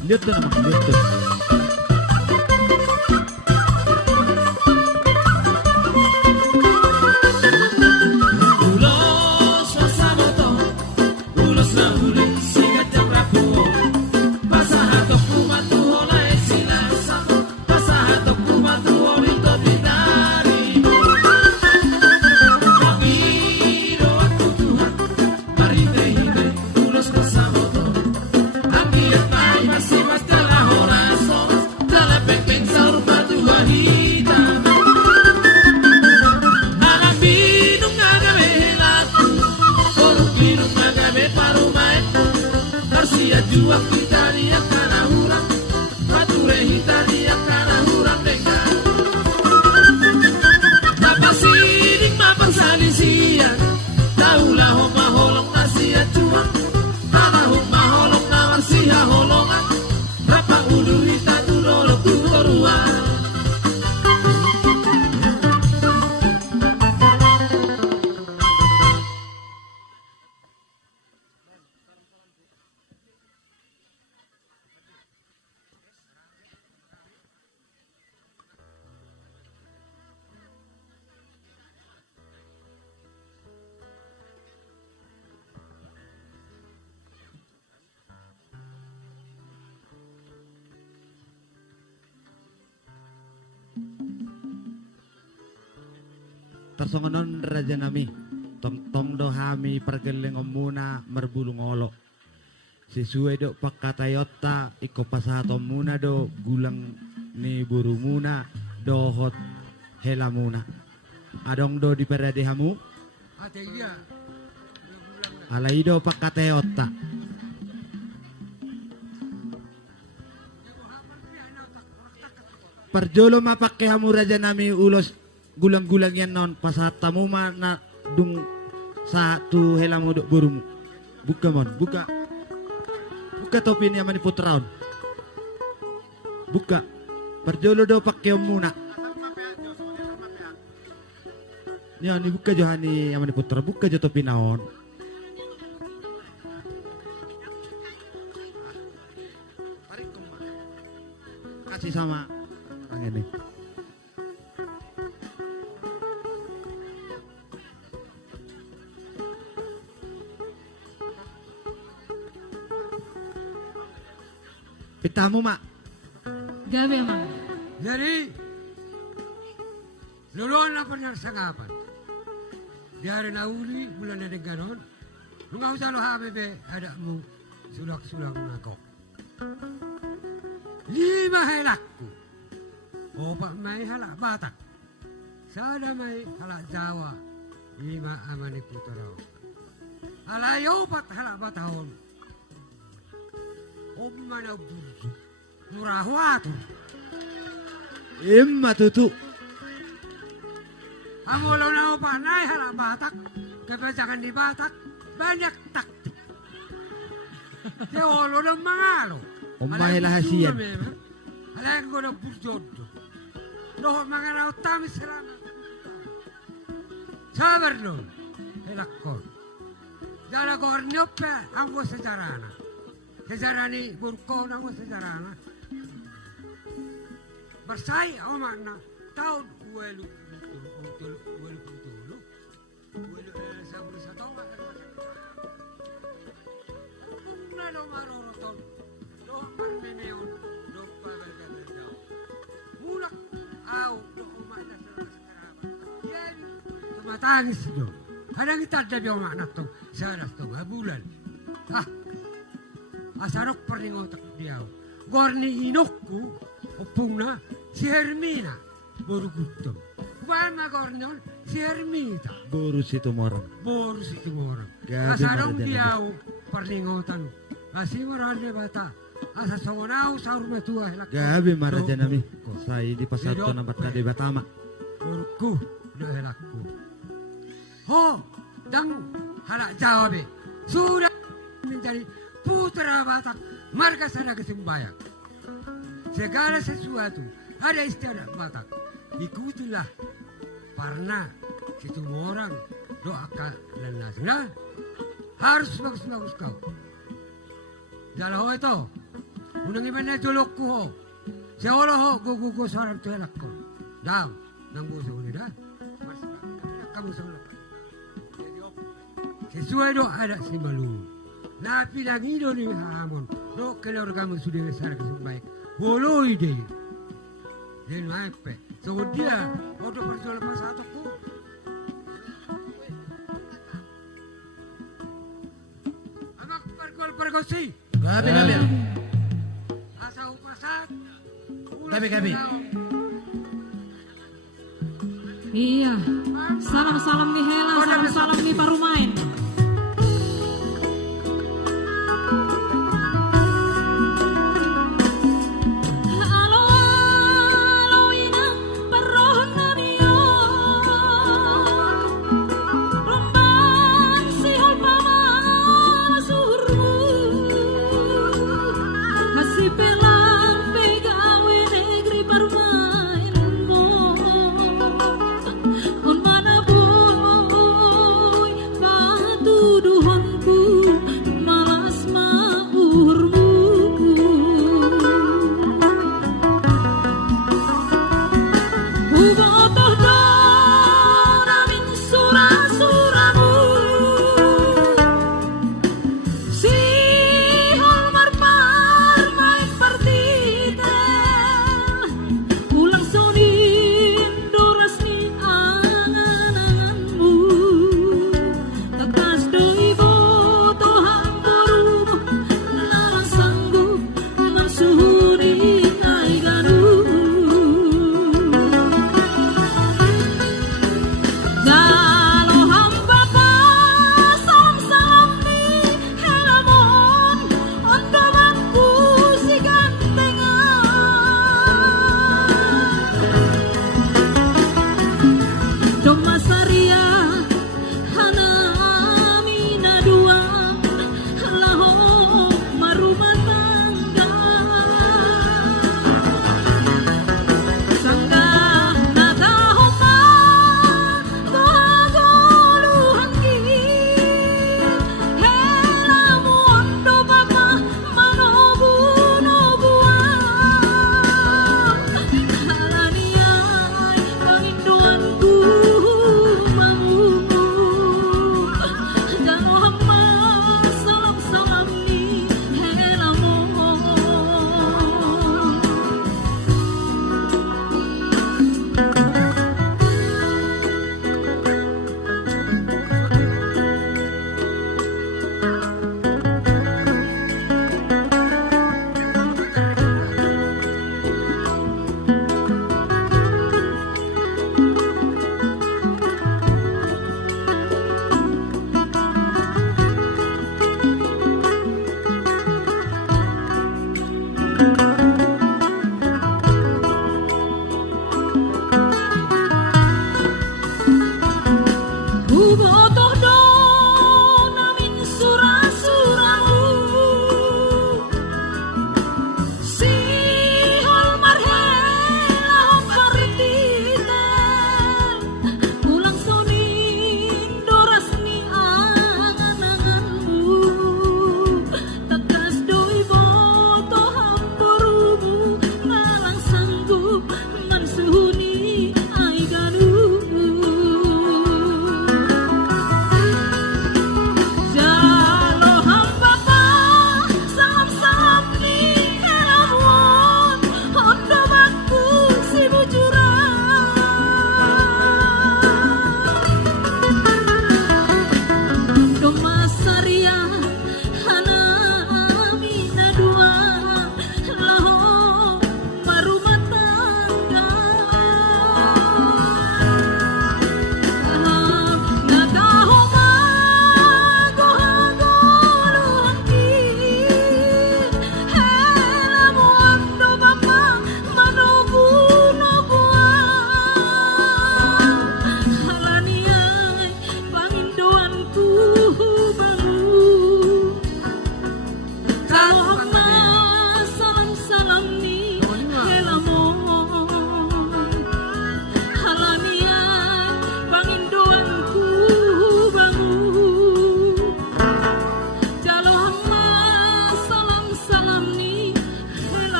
Lihat tuh nama, lihat tuh. Juang Italia kana hurang, pature Italia kana hurang dengar. Mapasidik mapangsalisian, daulah maholong nasia juang, tanahong maholong nawang siya holongan, rapa ulu hita tulolo tutoruan. Tersongonon raja nami, tong do hami pergeleng omuna merbulung olo. Sesuai do pakatayota iko pasato muna do gulang ni buru muna do hot hela muna. Adong do di peradehamu? Ate iya. Alai do pakatayota. Perjolo mapakke hamu raja nami ulos gulang-gulang yan non pasatamu mana dung satu helamu dok burumu. Buka mon, buka topi ini amani putraun. Buka. Perjolo do pakai muna. Ni buka johani amani putra, buka jo topi naon. Kasih sama orang ini. Pitamu mak. Gabi emang. Jadi luluan na panarsangapan. Diari na uli bulan na ganon. Nung ako sa loha bebe ada mo sulak-sulak nako. 5 helakku. Opa may halak batak. Sada may halak Jawa. 5 amani putero. Alayo pat halak batahon. Mana burju murahwatu Imma tutu. Amolo na panay halak batak. Kepejangan di Batak banyak taktik. Teolo ng mangalo. Umay lahasiyan. Alay ko na burjodo. Noho mga nautamis selama. Sabar no. Helakon. Dala gornyope anggo sejarana. Sejarani burko anggo sejarana. Bersai omana tahun 2020. Sabun satoma. Kung na maroroton. Doon pagmeneon. Doon pagagagagaw. Mulak. Aw. Doon umala sa masakarapan. Yan. Tumatangis doon. Hadang itadab yung mga anak to. Saras to. Habulan. Ah. Asarok paringotak diyaw. Gorni inokku. Upong na. Si Hermina. Borugutom. Kumaan na gornyon. Si Hermita. Boros itu morang. Boros itu morang. Gabi Asarong marada diyaw. Paringotan. Asingoran de bata. Asa songonaw sa urmatua. Gabi maraja nami. Saya di pasar to na batka di Batama. Boruku. Dohelakku. Ho. Dang. Halak jawabe. Sudah menjadi putra Batak. Marga sana kesembayang. Segala sesuatu ada istiadat Batak. Ikutilah. Karena situ orang doakan lenas. Nah, harus bagus-bagus kau. Jalan itu. Unang iba na julok ko ho. Siya wala ho, gugugo sa harap tuwalak ko. Daw, nang gusto ko nila. Mas kamu sa wala. Sesuai do ada si malu. Na pinangido ni hamon. Do kelor kamu sudah besar kesumbai. Bolo ide. Then apa? So dia auto perjual pas satu ku. Amak pergol-pergosi. Gabi. Asa upasat. Gabi. Iya. Salam-salam nih Hela, salam-salam nih Parumain.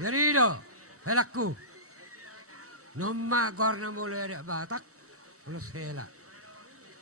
Jadi do, helakku. Nomma gorna mulai ada Batak, plus hela.